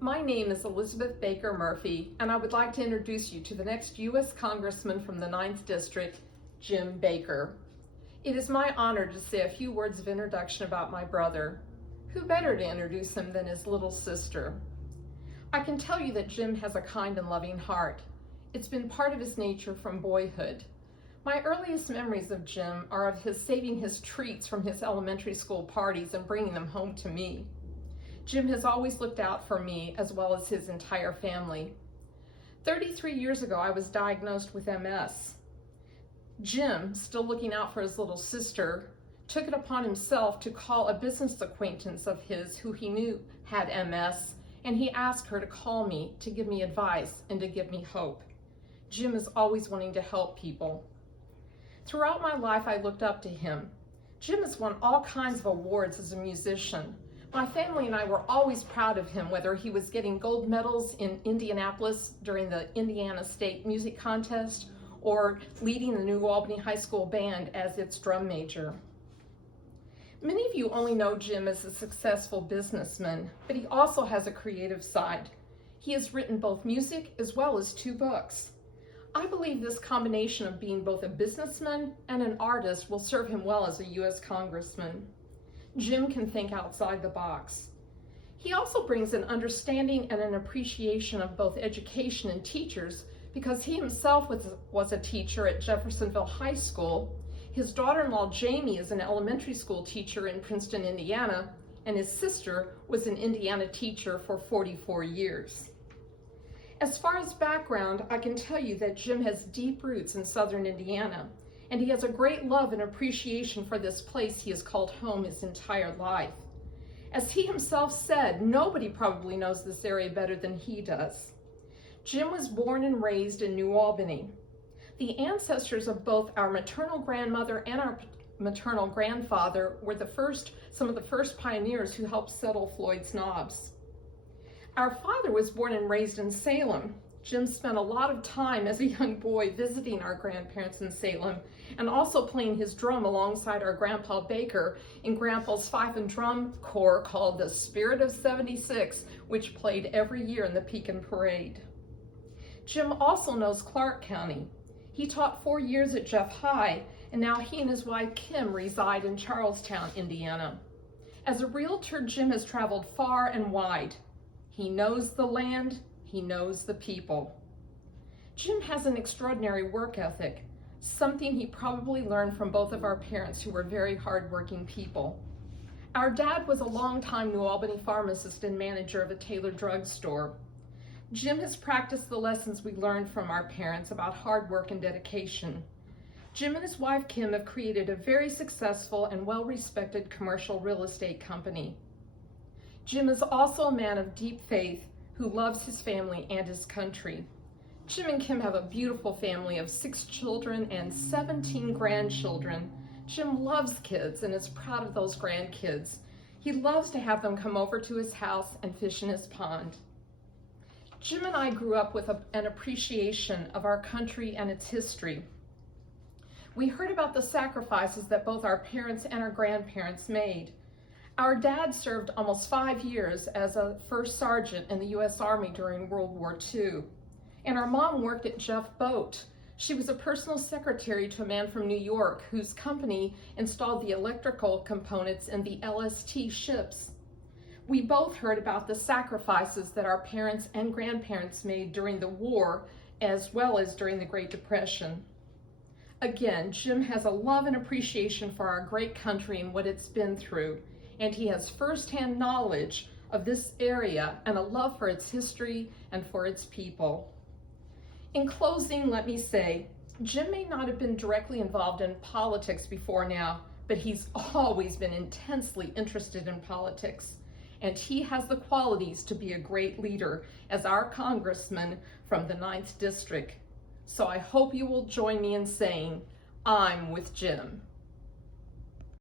My name is Elizabeth Baker Murphy, and I would like to introduce you to the next U.S. Congressman from the 9th District, Jim Baker. It is my honor to say a few words of introduction about my brother. Who better to introduce him than his little sister? I can tell you that Jim has a kind and loving heart. It's been part of his nature from boyhood. My earliest memories of Jim are of his saving his treats from his elementary school parties and bringing them home to me. Jim has always looked out for me as well as his entire family. 33 years ago, I was diagnosed with MS. Jim, still looking out for his little sister, took it upon himself to call a business acquaintance of his who he knew had MS, and he asked her to call me to give me advice and to give me hope. Jim is always wanting to help people. Throughout my life, I looked up to him. Jim has won all kinds of awards as a musician. My family and I were always proud of him, whether he was getting gold medals in Indianapolis during the Indiana State Music Contest or leading the New Albany High School Band as its drum major. Many of you only know Jim as a successful businessman, but he also has a creative side. He has written both music as well as 2 books. I believe this combination of being both a businessman and an artist will serve him well as a U.S. Congressman. Jim can think outside the box. He also brings an understanding and an appreciation of both education and teachers because he himself was a teacher at Jeffersonville High School. His daughter-in-law Jamie is an elementary school teacher in Princeton, Indiana, and his sister was an Indiana teacher for 44 years. As far as background, I can tell you that Jim has deep roots in Southern Indiana, and he has a great love and appreciation for this place he has called home his entire life. As he himself said, nobody probably knows this area better than he does. Jim was born and raised in New Albany. The ancestors of both our maternal grandmother and our maternal grandfather were some of the first pioneers who helped settle Floyd's Knobs. Our father was born and raised in Salem. Jim spent a lot of time as a young boy visiting our grandparents in Salem and also playing his drum alongside our Grandpa Baker in Grandpa's fife and drum corps called the Spirit of 76, which played every year in the Pekin Parade. Jim also knows Clark County. He taught 4 years at Jeff High, and now he and his wife Kim reside in Charlestown, Indiana. As a realtor, Jim has traveled far and wide. He knows the land, he knows the people. Jim has an extraordinary work ethic, something he probably learned from both of our parents who were very hardworking people. Our dad was a longtime New Albany pharmacist and manager of a Taylor drugstore. Jim has practiced the lessons we learned from our parents about hard work and dedication. Jim and his wife Kim have created a very successful and well-respected commercial real estate company. Jim is also a man of deep faith who loves his family and his country. Jim and Kim have a beautiful family of 6 children and 17 grandchildren. Jim loves kids and is proud of those grandkids. He loves to have them come over to his house and fish in his pond. Jim and I grew up with an appreciation of our country and its history. We heard about the sacrifices that both our parents and our grandparents made. Our dad served almost 5 years as a first sergeant in the U.S. Army during World War II. And our mom worked at Jeff Boat. She was a personal secretary to a man from New York whose company installed the electrical components in the LST ships. We both heard about the sacrifices that our parents and grandparents made during the war as well as during the Great Depression. Again, Jim has a love and appreciation for our great country and what it's been through, and he has firsthand knowledge of this area and a love for its history and for its people. In closing, let me say, Jim may not have been directly involved in politics before now, but he's always been intensely interested in politics, and he has the qualities to be a great leader as our congressman from the 9th District. So I hope you will join me in saying, I'm with Jim.